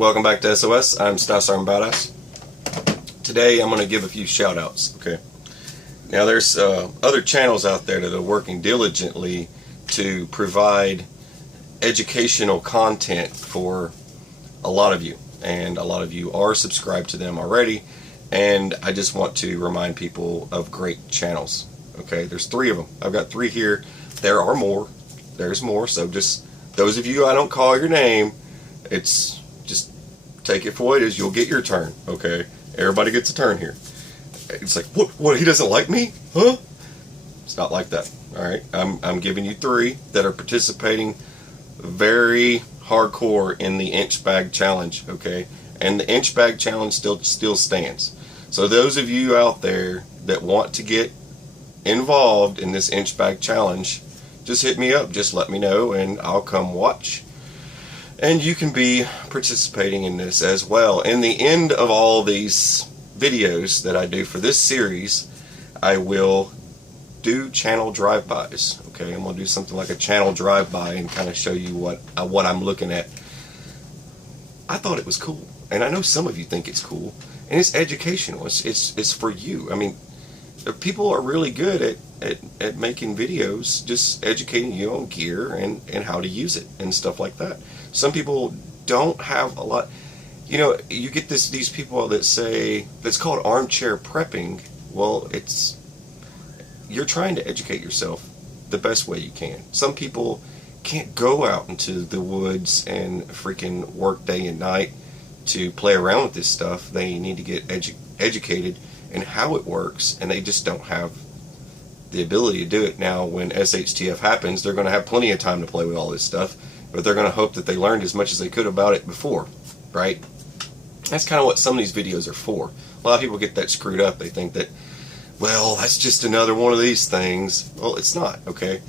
welcome back to SOS. I'm Stas Arm Badass. Today I'm going to give a few shout outs. Okay. Now there's other channels out there that are working diligently to provide educational content for a lot of you, and a lot of you are subscribed to them already, and I just want to remind people of great channels. Okay, there's 3 of them. I've got 3 here. There are more. There's more, so just those of you I don't call your name, it's just take it for what it is. You'll get your turn. Okay, everybody gets a turn here. It's like, what, he doesn't like me? Huh? It's not like that. Alright, I'm giving you 3 that are participating very hardcore in the inch bag challenge, okay? And the inch bag challenge still stands. So those of you out there that want to get involved in this inch bag challenge, just hit me up, just let me know, and I'll come watch. And you can be participating in this as well. In the end of all these videos that I do for this series, I will do channel drive-bys. Okay, I'm gonna do something like a channel drive-by and kind of show you what I'm looking at. I thought it was cool, and I know some of you think it's cool, and it's educational. It's for you. I mean, people are really good at making videos, just educating you on gear and how to use it and stuff like that. Some people don't have a lot. You know, you get these people that say that's called armchair prepping. Well, you're trying to educate yourself the best way you can. Some people can't go out into the woods and freaking work day and night to play around with this stuff. They need to get educated in how it works, and they just don't have the ability to do it. Now, when SHTF happens, they're going to have plenty of time to play with all this stuff, but they're going to hope that they learned as much as they could about it before, right? That's kind of what some of these videos are for. A lot of people get that screwed up. They think that, well, that's just another one of these things. Well, it's not, okay?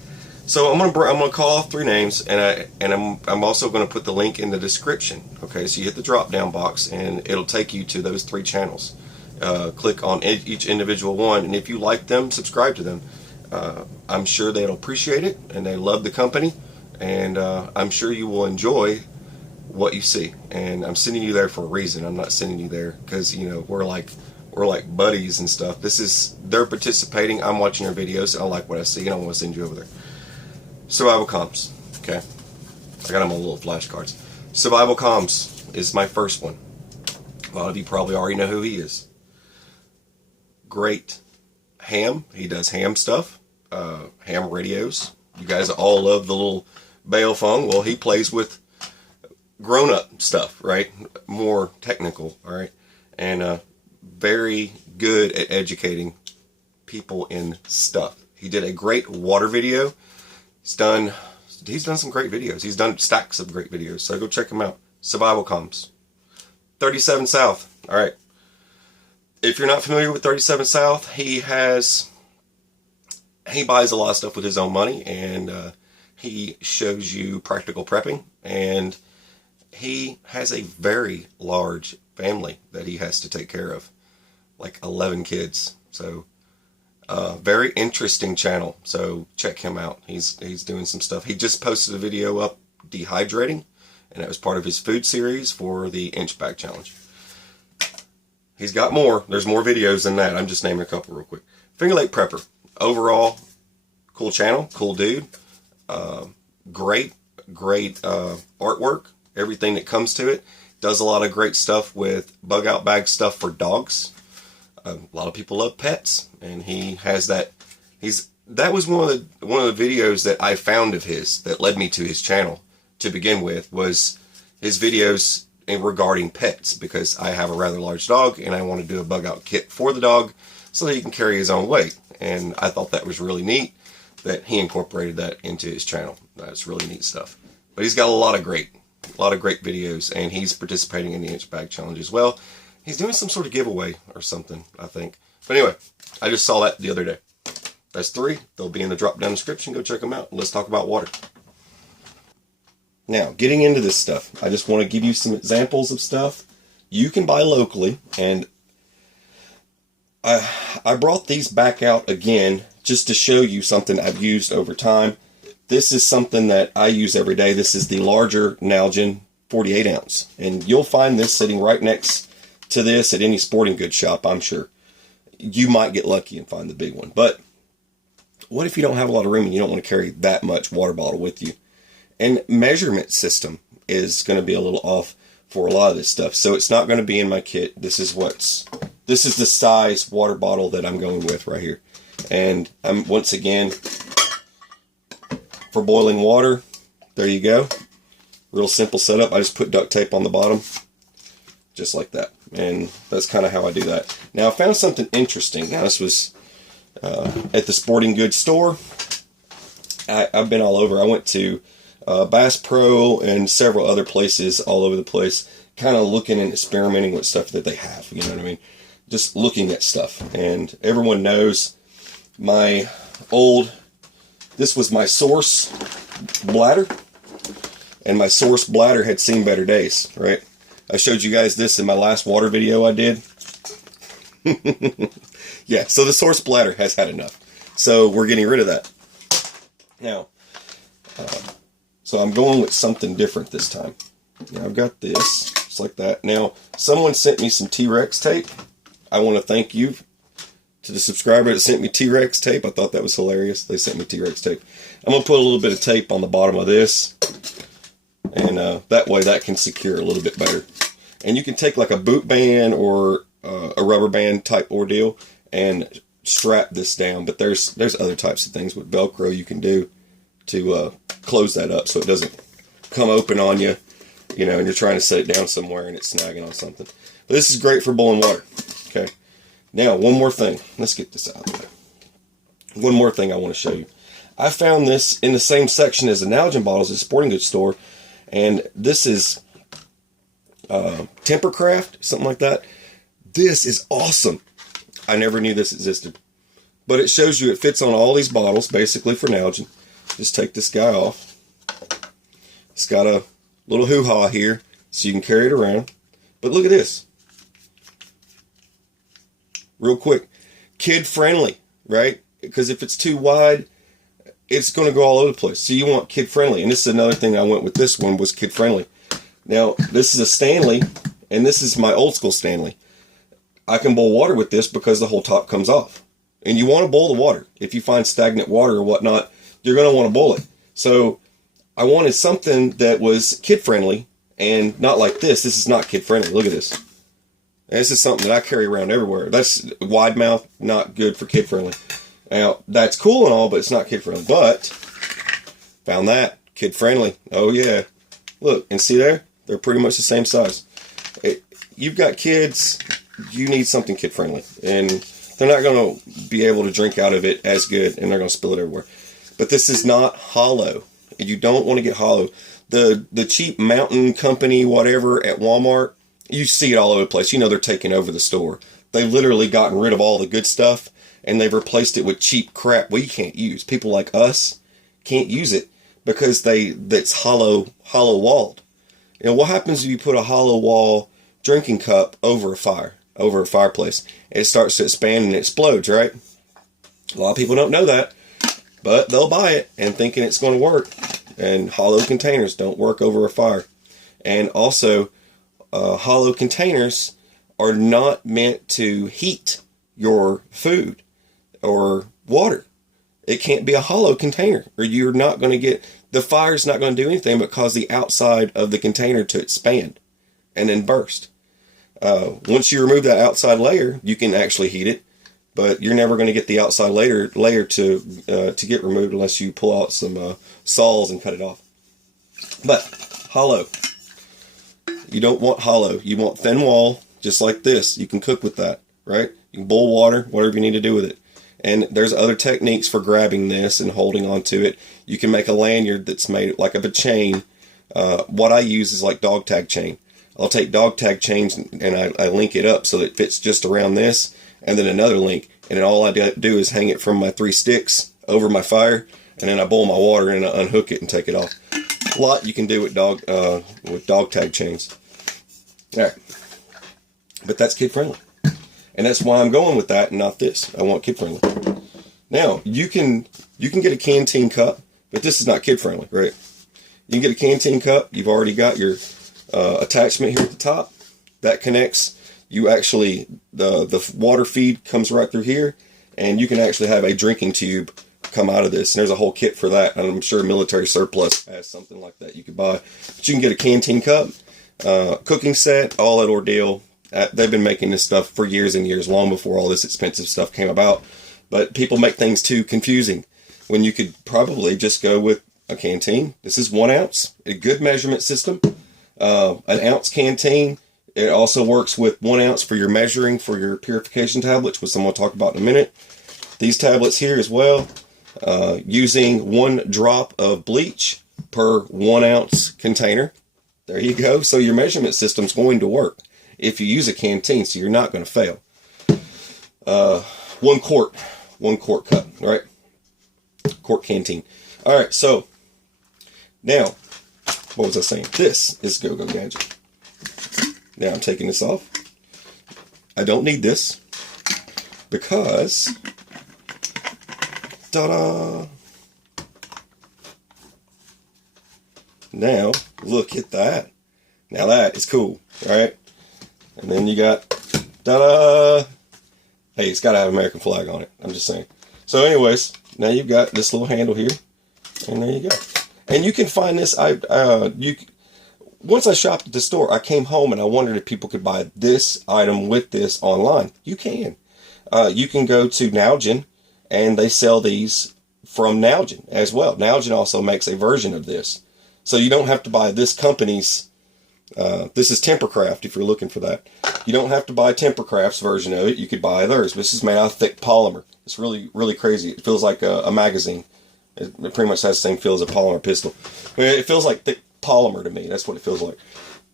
So I'm gonna call off 3 names, and I'm also gonna put the link in the description. Okay, so you hit the drop down box, and it'll take you to those 3 channels. Click on each individual one, and if you like them, subscribe to them. I'm sure they'll appreciate it, and they love the company, and I'm sure you will enjoy what you see. And I'm sending you there for a reason. I'm not sending you there because, you know, we're like buddies and stuff. They're participating. I'm watching their videos. I like what I see, and I want to send you over there. SuvivalComms. Okay, I got them on little flashcards. SuvivalComms is my first one. A lot of you probably already know who he is. Great ham. He does ham stuff, ham radios. You guys all love the little b.o.b phone. Well, he plays with grown-up stuff, right? More technical, all right? And very good at educating people in stuff. He did a great water video. He's done some great videos. He's done stacks of great videos. So go check him out. SuvivalComms. 37 South. All right. If you're not familiar with 37 South, he buys a lot of stuff with his own money, and he shows you practical prepping, and he has a very large family that he has to take care of, like 11 kids. So very interesting channel, so check him out. He's doing some stuff. He just posted a video up dehydrating, and that was part of his food series for the inch bag challenge. He's got more. There's more videos than that. I'm just naming a couple real quick. fingerlakesprepper. Overall, cool channel, cool dude. Great artwork. Everything that comes to it. Does a lot of great stuff with bug out bag stuff for dogs. A lot of people love pets, and he has that. That was one of the videos that I found of his that led me to his channel to begin with, was his videos regarding pets, because I have a rather large dog and I want to do a bug out kit for the dog so that he can carry his own weight. And I thought that was really neat that he incorporated that into his channel. That's really neat stuff. But he's got a lot of great videos, and he's participating in the inch bag challenge as well. He's doing some sort of giveaway or something, I think. But anyway, I just saw that the other day. That's 3. They'll be in the drop down description. Go check them out. Let's talk about water. Now, getting into this stuff, I just want to give you some examples of stuff you can buy locally, and I brought these back out again just to show you something I've used over time. This is something that I use every day. This is the larger Nalgene 48 ounce. And you'll find this sitting right next to this at any sporting goods shop, I'm sure. You might get lucky and find the big one. But what if you don't have a lot of room and you don't want to carry that much water bottle with you? And measurement system is going to be a little off for a lot of this stuff. So it's not going to be in my kit. This is the size water bottle that I'm going with right here. And I'm, once again, for boiling water, there you go. Real simple setup. I just put duct tape on the bottom, just like that. And that's kind of how I do that. Now, I found something interesting. Now, this was at the sporting goods store. I've been all over. I went to Bass Pro and several other places all over the place, kind of looking and experimenting with stuff that they have. You know what I mean? Just looking at stuff. And everyone knows this was my Source bladder. And my Source bladder had seen better days, right? I showed you guys this in my last water video I did. Yeah, so the Source bladder has had enough. So we're getting rid of that. Now, so I'm going with something different this time. Now I've got this, just like that. Now, someone sent me some T-Rex tape. I want to thank you to the subscriber that sent me T-Rex tape. I thought that was hilarious. They sent me T-Rex tape. I'm going to put a little bit of tape on the bottom of this. And that way that can secure a little bit better. And you can take like a boot band or a rubber band type ordeal and strap this down. But there's other types of things with Velcro you can do to close that up so it doesn't come open on you, you know, and you're trying to set it down somewhere and it's snagging on something. But this is great for boiling water. Okay. Now, one more thing. Let's get this out of the way. One more thing I want to show you. I found this in the same section as the Nalgene bottles at a sporting goods store. And this is Tempercraft, something like that. This is awesome. I never knew this existed. But it shows you it fits on all these bottles, basically for Nalgene. Just take this guy off. It's got a little hoo-ha here, so you can carry it around. But look at this. Real quick. Kid-friendly, right? Because if it's too wide, it's going to go all over the place. So you want kid-friendly. And this is another thing I went with this one was kid-friendly. Now, this is a Stanley, and this is my old school Stanley. I can boil water with this because the whole top comes off. And you want to boil the water. If you find stagnant water or whatnot, you're going to want to boil it. So I wanted something that was kid-friendly and not like this. This is not kid-friendly. Look at this. And this is something that I carry around everywhere. That's wide mouth, not good for kid-friendly. Now, that's cool and all, but it's not kid-friendly. But, found that. Kid-friendly. Oh, yeah. Look, and see there? They're pretty much the same size. You've got kids, you need something kid-friendly. And they're not going to be able to drink out of it as good, and they're going to spill it everywhere. But this is not hollow. You don't want to get hollow. The cheap Mountain Company, whatever, at Walmart, you see it all over the place. You know they're taking over the store. They've literally gotten rid of all the good stuff, and they've replaced it with cheap crap we can't use. People like us can't use it because that's hollow-walled. You know, what happens if you put a hollow wall drinking cup over a fireplace? It starts to expand and explodes, right? A lot of people don't know that, but they'll buy it and thinking it's going to work. And hollow containers don't work over a fire. And also, hollow containers are not meant to heat your food or water. It can't be a hollow container, or you're not going to get, the fire's not going to do anything but cause the outside of the container to expand and then burst. Once you remove that outside layer, you can actually heat it, but you're never going to get the outside layer to get removed unless you pull out some saws and cut it off. But hollow, you don't want hollow. You want thin wall, just like this. You can cook with that, right? You can boil water, whatever you need to do with it. And there's other techniques for grabbing this and holding on to it. You can make a lanyard that's made like of a chain. What I use is like dog tag chain. I'll take dog tag chains and I link it up so that it fits just around this, and then another link. And then all I do is hang it from my 3 sticks over my fire, and then I boil my water and I unhook it and take it off. A lot you can do with dog tag chains. All right, but that's kid friendly. And that's why I'm going with that and not this. I want kid-friendly. Now, you can get a canteen cup, but this is not kid-friendly, right? You can get a canteen cup. You've already got your attachment here at the top that connects. You actually, the water feed comes right through here, and you can actually have a drinking tube come out of this. And there's a whole kit for that, and I'm sure Military Surplus has something like that you could buy. But you can get a canteen cup, cooking set, all that ordeal. They've been making this stuff for years and years, long before all this expensive stuff came about. But people make things too confusing when you could probably just go with a canteen. This is 1 ounce, a good measurement system. An ounce canteen. It also works with 1 ounce for your measuring for your purification tablets, which I'm going to talk about in a minute. These tablets here as well, using 1 drop of bleach per 1 ounce container. There you go. So your measurement system's going to work if you use a canteen, so you're not going to fail. 1 quart cup, right? Quart canteen. All right, so now, what was I saying? This is Go-Go Gadget. Now I'm taking this off. I don't need this because, ta-da! Now, look at that. Now that is cool, right? And then you got, ta-da! Hey, it's got to have an American flag on it. I'm just saying. So anyways, now you've got this little handle here, and there you go. And you can find this, once I shopped at the store, I came home and I wondered if people could buy this item with this online. You can. You can go to Nalgene, and they sell these from Nalgene as well. Nalgene also makes a version of this. So you don't have to buy this company's, this is Tempercraft if you're looking for that. You don't have to buy Tempercraft's version of it. You could buy theirs. This is made out of thick polymer. It's really, really crazy. It feels like a magazine. It pretty much has the same feel as a polymer pistol. It feels like thick polymer to me. That's what it feels like.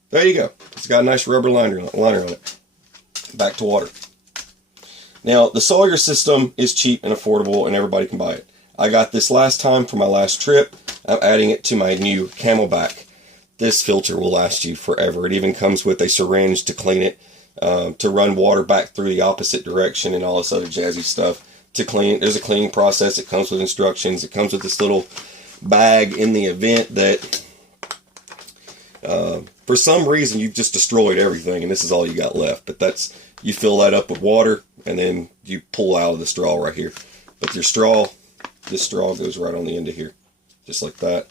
There you go. It's got a nice rubber liner on it. Back to water. Now, the Sawyer system is cheap and affordable, and everybody can buy it. I got this last time for my last trip. I'm adding it to my new Camelback. This filter will last you forever. It even comes with a syringe to clean it, to run water back through the opposite direction and all this other jazzy stuff. To clean, there's a cleaning process. It comes with instructions. It comes with this little bag in the event that for some reason you've just destroyed everything and this is all you got left. But that's, you fill that up with water and then you pull out of the straw right here. But your straw, this straw goes right on the end of here, just like that,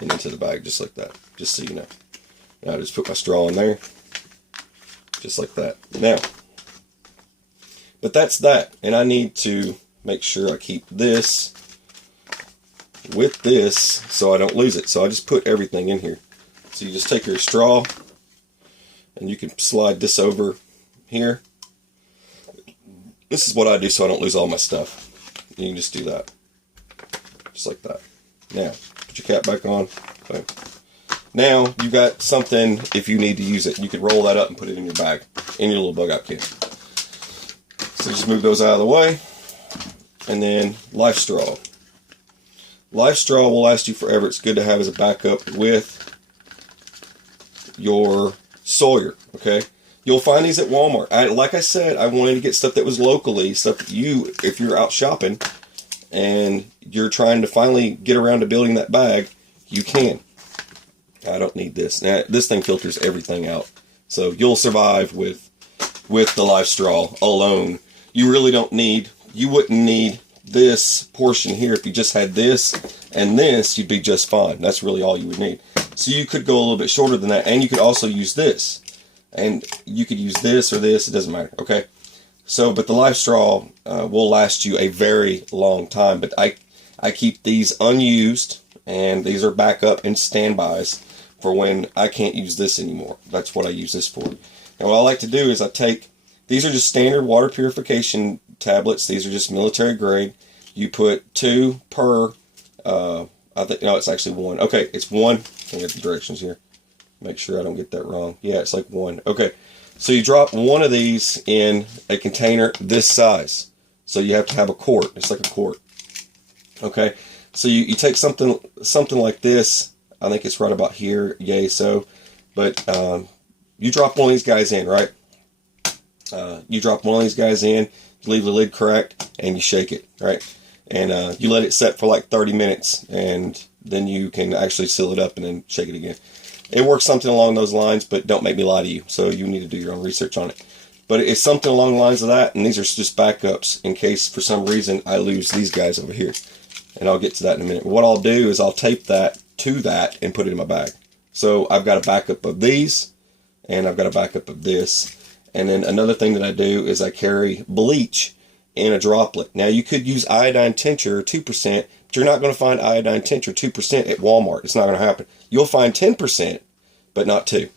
and into the bag just like that, just so you know. Now I just put my straw in there, just like that. Now, but that's that, and I need to make sure I keep this with this so I don't lose it. So I just put everything in here. So you just take your straw and you can slide this over here. This is what I do so I don't lose all my stuff. You can just do that, just like that. Now, put your cap back on. Boom. Now you've got something if you need to use it. You can roll that up and put it in your bag, in your little bug out kit. So just move those out of the way. And then Life Straw. Life Straw will last you forever. It's good to have as a backup with your Sawyer, okay? You'll find these at Walmart. Like I said, I wanted to get stuff that was locally, stuff that you, if you're out shopping and you're trying to finally get around to building that bag, you can. I don't need this. Now, this thing filters everything out. So you'll survive with the Life Straw alone. You really don't need, you wouldn't need this portion here. If you just had this and this, you'd be just fine. That's really all you would need. So you could go a little bit shorter than that, and you could also use this. And you could use this or this, it doesn't matter, okay? So, but the Life Straw will last you a very long time. But I keep these unused, and these are backup and standbys for when I can't use this anymore. That's what I use this for. And what I like to do is I take, these are just standard water purification tablets. These are just military grade. You put 2 per, I think, no, it's actually 1. Okay, it's 1. Let me get the directions here. Make sure I don't get that wrong. Yeah, it's like 1. Okay, so you drop 1 of these in a container this size. So you have to have a quart. It's like a quart. Okay, so you take something like this. I think it's right about here. Yay, so. But you drop one of these guys in, right? You drop one of these guys in, you leave the lid cracked, and you shake it, right? And you let it set for like 30 minutes, and then you can actually seal it up and then shake it again. It works something along those lines, but don't make me lie to you. So you need to do your own research on it. But it's something along the lines of that, and these are just backups in case for some reason I lose these guys over here. And I'll get to that in a minute. What I'll do is I'll tape that to that and put it in my bag. So I've got a backup of these, and I've got a backup of this. And then another thing that I do is I carry bleach in a droplet. Now you could use iodine tincture 2%, but you're not going to find iodine tincture 2% at Walmart. It's not going to happen. You'll find 10%, but not 2.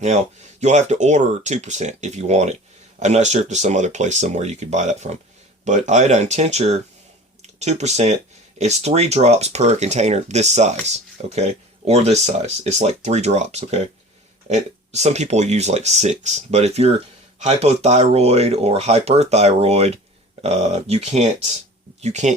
Now, you'll have to order 2% if you want it. I'm not sure if there's some other place somewhere you could buy that from. But iodine tincture 2%, it's 3 drops per container this size, okay? Or this size. It's like 3 drops, okay? And some people use like 6. But if you're hypothyroid or hyperthyroid, you can't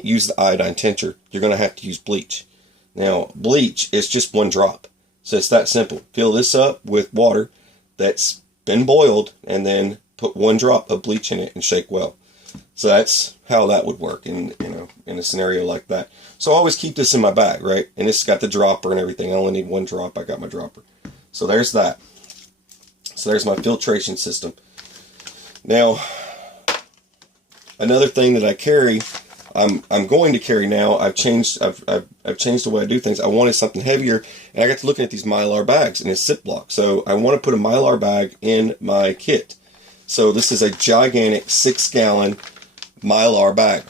use the iodine tincture. You're going to have to use bleach. Now, bleach is just 1 drop. So it's that simple. Fill this up with water that's been boiled and then put 1 drop of bleach in it and shake well. So that's how that would work in a scenario like that. So I always keep this in my bag, right? And it's got the dropper and everything. I only need 1 drop. I got my dropper. So there's that. So there's my filtration system. Now, another thing that I carry, I'm going to carry now. I've changed the way I do things. I wanted something heavier, and I got to looking at these Mylar bags, and it's Ziploc. So I want to put a Mylar bag in my kit. So this is a gigantic 6-gallon Mylar bag,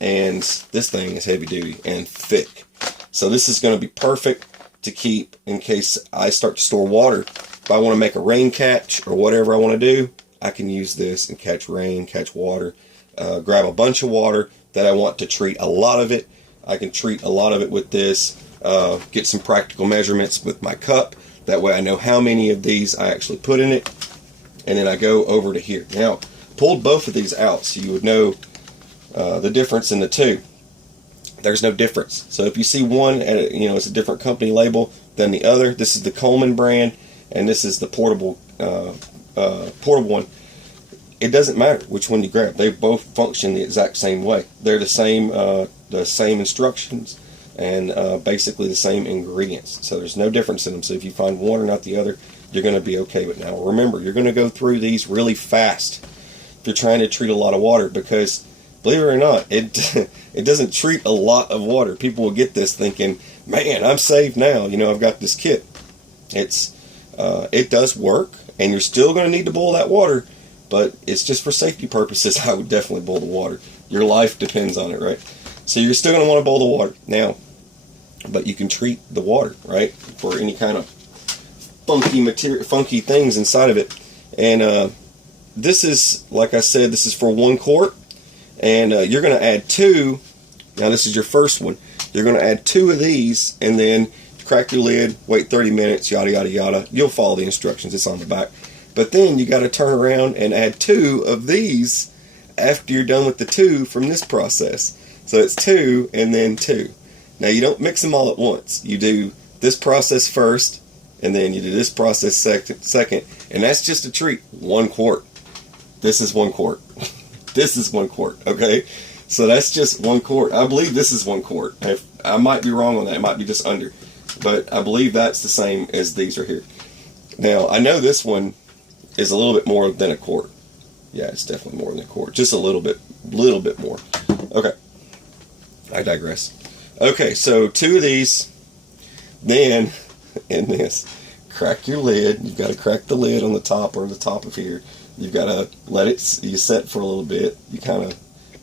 and this thing is heavy duty and thick. So this is going to be perfect to keep in case I start to store water. If I want to make a rain catch or whatever I want to do, I can use this and catch rain, catch water, grab a bunch of water that I want to treat a lot of it. I can treat a lot of it with this, get some practical measurements with my cup. That way I know how many of these I actually put in it. And then I go over to here. Now, pulled both of these out so you would know the difference in the two. There's no difference. So if you see one, it's a different company label than the other. This is the Coleman brand, and this is the portable one. It doesn't matter which one you grab. They both function the exact same way. They're the same instructions and basically the same ingredients. So there's no difference in them. So if you find one or not the other, you're going to be okay with it. Now remember, you're going to go through these really fast if you're trying to treat a lot of water, because believe it or not, it doesn't treat a lot of water. People will get this thinking, man, I'm saved now. I've got this kit. It does work, and you're still going to need to boil that water, but it's just for safety purposes. I would definitely boil the water. Your life depends on it, right? So you're still going to want to boil the water now, but you can treat the water, right, for any kind of funky things inside of it. And this is, like I said, this is for 1 quart, and you're going to add 2. Now this is your first one. You're going to add 2 of these, and then crack your lid, wait 30 minutes, yada yada yada. You'll follow the instructions. It's on the back. But then you got to turn around and add 2 of these after you're done with the 2 from this process. So it's 2 and then 2. Now you don't mix them all at once. You do this process first, and then you do this process second, and that's just a treat. 1 quart. This is 1 quart. This is 1 quart, okay? So that's just 1 quart. I believe this is 1 quart. I might be wrong on that. It might be just under. But I believe that's the same as these are here. Now, I know this one is a little bit more than a quart. Yeah, it's definitely more than a quart. Just a little bit more. Okay. I digress. Okay, so 2 of these. Then, in this, crack your lid. You've got to crack the lid on the top or the top of here. You've got to let it set for a little bit. You kind of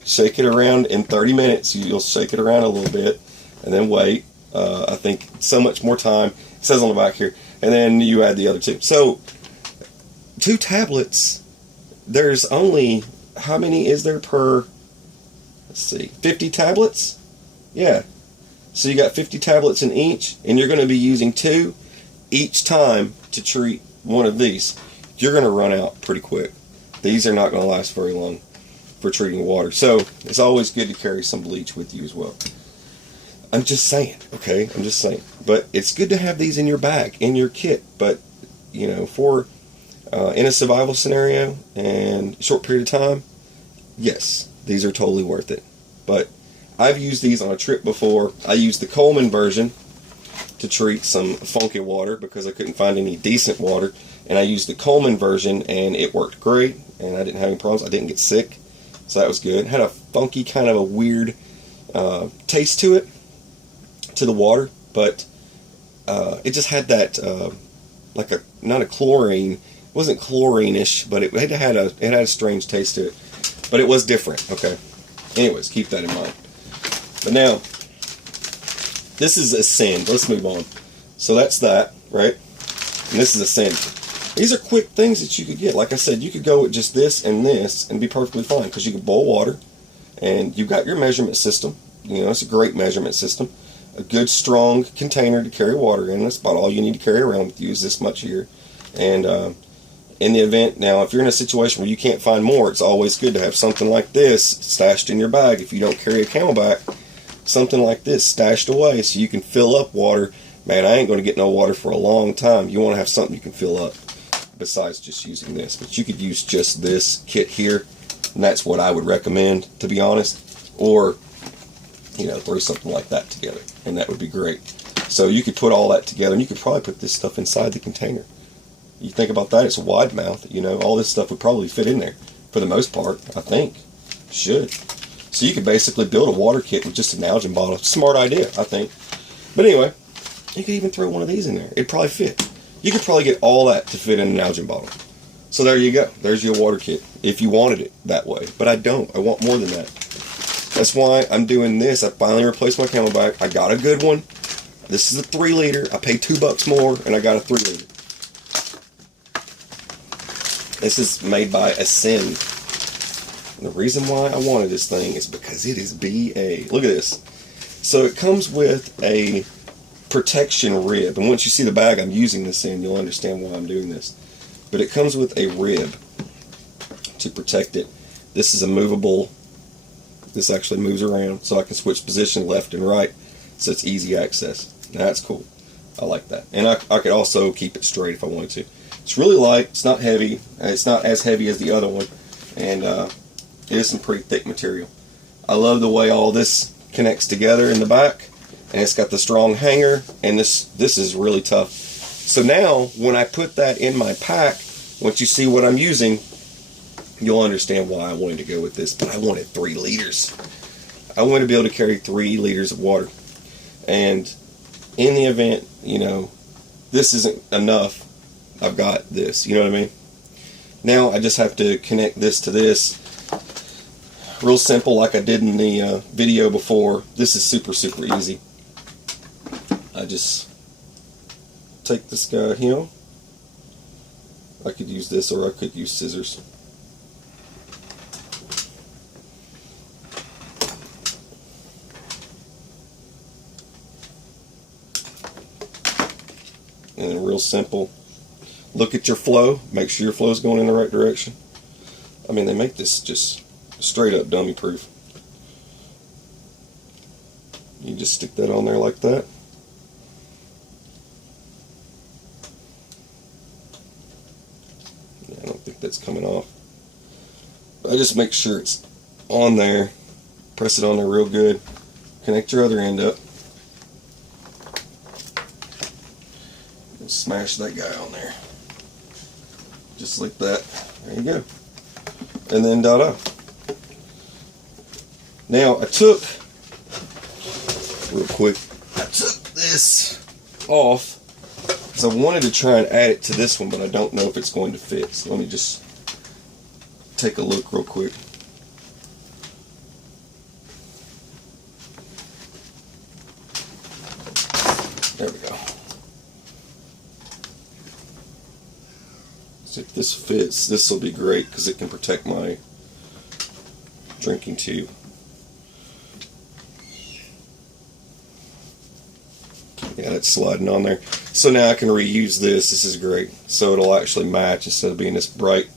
shake it around. In 30 minutes, you'll shake it around a little bit and then wait. I think so much more time. It says on the back here. And then you add the other 2. So 2 tablets, there's only, how many is there per, let's see, 50 tablets? Yeah. So you got 50 tablets in each, and you're going to be using 2 each time to treat one of these. You're going to run out pretty quick. These are not going to last very long for treating water. So it's always good to carry some bleach with you as well. I'm just saying, okay? I'm just saying. But it's good to have these in your bag, in your kit. But, for in a survival scenario and a short period of time, yes, these are totally worth it. But I've used these on a trip before. I used the Coleman version to treat some funky water because I couldn't find any decent water, and I used the Coleman version, and it worked great, and I didn't have any problems. I didn't get sick, so that was good. It had a funky, kind of a weird taste to it, to the water, but it just had that like a, not a chlorine, it wasn't chlorine-ish, but it had a strange taste to it, but it was different. Okay, anyways, keep that in mind. But now, this is Ascend. Let's move on. So that's that, right? And this is Ascend. These are quick things that you could get. Like I said, you could go with just this and be perfectly fine, because you could boil water, and you've got your measurement system. You know, it's a great measurement system. A good, strong container to carry water in. That's about all you need to carry around with you, is this much here. And in the event, now, if you're in a situation where you can't find more, it's always good to have something like this stashed in your bag. If you don't carry a Camelback, something like this stashed away so you can fill up water. Man, I ain't going to get no water for a long time. You want to have something you can fill up besides just using this. But you could use just this kit here, and that's what I would recommend, to be honest. Or, you know, throw something like that together, and that would be great. So you could put all that together, and you could probably put this stuff inside the container. You think about that, it's a wide mouth, you know, all this stuff would probably fit in there for the most part, I think. Should. So you could basically build a water kit with just a Nalgene bottle. Smart idea, I think. But anyway, you could even throw one of these in there. It'd probably fit. You could probably get all that to fit in a Nalgene bottle. So there you go. There's your water kit, if you wanted it that way. But I don't. I want more than that. That's why I'm doing this. I finally replaced my Camelback. I got a good one. This is a 3 liter. I paid $2 more, and I got a 3 liter. This is made by Ascend. And the reason why I wanted this thing is because it is B.A. Look at this. So it comes with a protection rib. And once you see the bag I'm using this in, you'll understand why I'm doing this. But it comes with a rib to protect it. This is a movable. This actually moves around, so I can switch position left and right, so it's easy access. Now, that's cool. I like that. And I could also keep it straight if I wanted to. It's really light. It's not heavy. It's not as heavy as the other one. And it is some pretty thick material. I love the way all this connects together in the back. And it's got the strong hanger. And this is really tough. So now, when I put that in my pack, once you see what I'm using, you'll understand why I wanted to go with this. But I wanted 3 liters. I wanted to be able to carry 3 liters of water. And in the event, you know, this isn't enough, I've got this. You know what I mean? Now I just have to connect this to this. Real simple, like I did in the video before. This is super, super easy. I just take this guy here. I could use this, or I could use scissors. And real simple. Look at your flow. Make sure your flow is going in the right direction. I mean, they make this just straight up dummy proof. You just stick that on there like that. Yeah, I don't think that's coming off. But I just make sure it's on there. Press it on there real good. Connect your other end up. And smash that guy on there. Just like that. There you go. And then da-da. Now I took, real quick, I took this off because I wanted to try and add it to this one, but I don't know if it's going to fit. So let me just take a look real quick. There we go. So if this fits, this will be great because it can protect my drinking tube. Yeah, it's sliding on there. So now I can reuse this. This is great. So it'll actually match instead of being this bright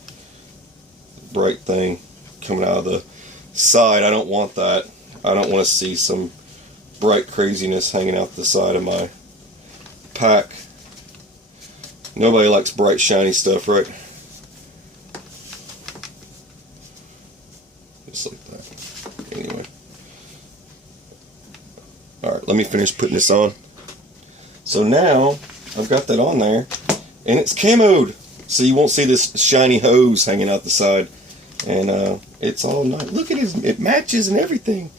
thing coming out of the side. I don't want that. I don't want to see some bright craziness hanging out the side of my pack. Nobody likes bright, shiny stuff, right? Just like that. Anyway. Alright, let me finish putting this on. So now I've got that on there, and it's camoed, so you won't see this shiny hose hanging out the side. And it's all nice. Look at it, it matches and everything.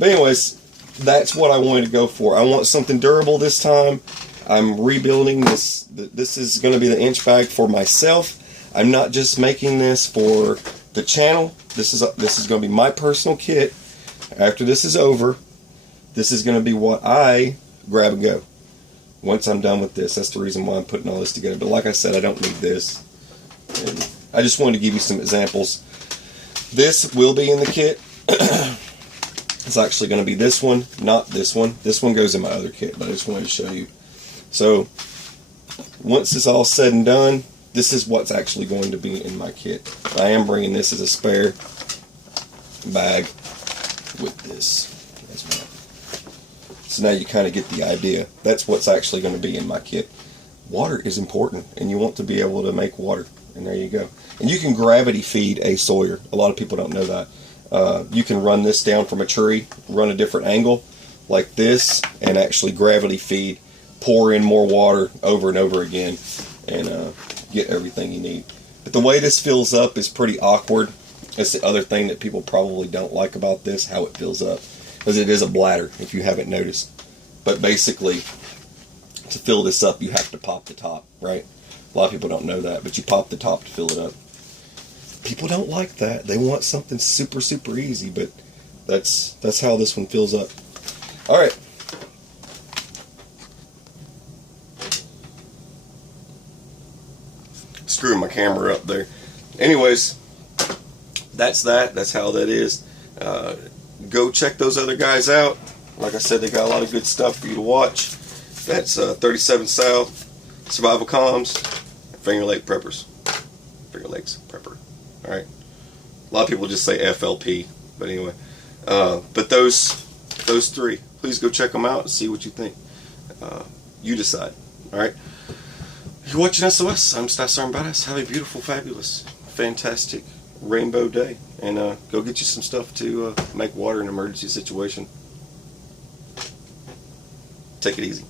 But anyways, that's what I wanted to go for. I want something durable this time. I'm rebuilding this. This is going to be the inch bag for myself. I'm not just making this for the channel. This is going to be my personal kit. After this is over, this is going to be what I grab and go. Once I'm done with this, that's the reason why I'm putting all this together. But like I said, I don't need this. And I just wanted to give you some examples. This will be in the kit. It's actually going to be this one, not this one. This one goes in my other kit, but I just wanted to show you. So, once it's all said and done, this is what's actually going to be in my kit. I am bringing this as a spare bag with this as well. So now you kind of get the idea. That's what's actually going to be in my kit. Water is important, and you want to be able to make water. And there you go. And you can gravity feed a Sawyer. A lot of people don't know that. You can run this down from a tree, run a different angle like this, and actually gravity feed, pour in more water over and over again, and get everything you need. But the way this fills up is pretty awkward. That's the other thing that people probably don't like about this, how it fills up. Because it is a bladder, if you haven't noticed. But basically, to fill this up, you have to pop the top, right? A lot of people don't know that, but you pop the top to fill it up. People don't like that. They want something super, super easy, but that's how this one fills up. All right. Screwing my camera up there. Anyways, that's that. That's how that is. Go check those other guys out. Like I said, they got a lot of good stuff for you to watch. That's 37 South, SuvivalComms, Finger Lake Preppers. Finger Lakes Prepper. Alright. A lot of people just say FLP, but anyway. But those three, please go check them out and see what you think. You decide. Alright. You're watching SOS. I'm Stasar Badass. Have a beautiful, fabulous, fantastic rainbow day. And go get you some stuff to make water in an emergency situation. Take it easy.